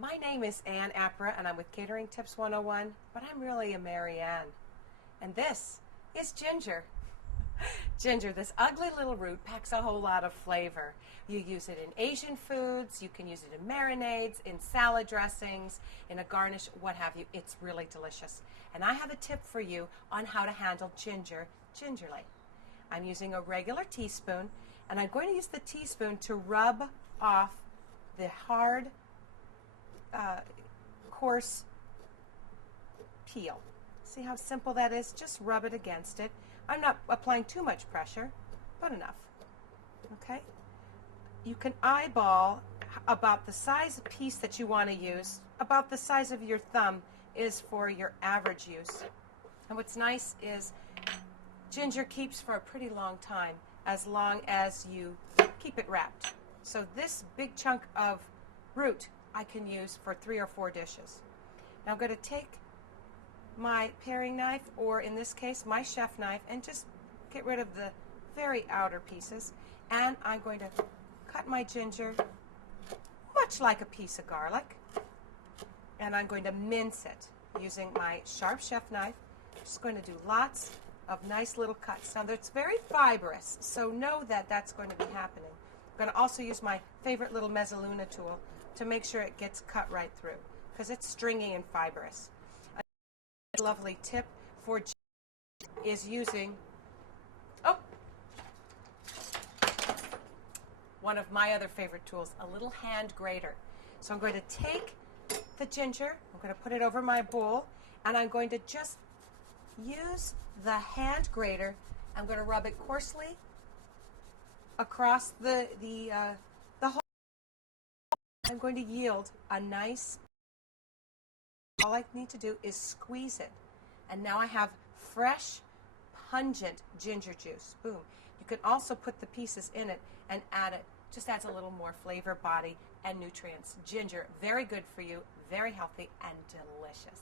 My name is Ann Appra, and I'm with Catering Tips 101, but I'm really a Mary Ann. And this is ginger. Ginger, this ugly little root, packs a whole lot of flavor. You use it in Asian foods, you can use it in marinades, in salad dressings, in a garnish, what have you. It's really delicious. And I have a tip for you on how to handle ginger gingerly. I'm using a regular teaspoon, and I'm going to use the teaspoon to rub off the hard, coarse peel. See how simple that is? Just rub it against it. I'm not applying too much pressure, but enough. Okay? You can eyeball about the size piece that you want to use. About the size of your thumb is for your average use. And what's nice is ginger keeps for a pretty long time, as long as you keep it wrapped. So this big chunk of root I can use for 3 or 4 dishes. Now I'm going to take my paring knife, or in this case my chef knife, and just get rid of the very outer pieces, and I'm going to cut my ginger much like a piece of garlic, and I'm going to mince it using my sharp chef knife. I'm just going to do lots of nice little cuts. Now that's very fibrous, so know that that's going to be happening. I'm going to also use my favorite little mezzaluna tool to make sure it gets cut right through, because it's stringy and fibrous. A lovely tip for ginger is using one of my other favorite tools, a little hand grater. So I'm going to take the ginger, I'm going to put it over my bowl, and I'm going to just use the hand grater. I'm going to rub it coarsely across the whole. I'm going to yield a nice. All I need to do is squeeze it, and now I have fresh, pungent ginger juice. Boom. You can also put the pieces in it and add it. Just adds a little more flavor, body, and nutrients. Ginger, very good for you, very healthy, and delicious.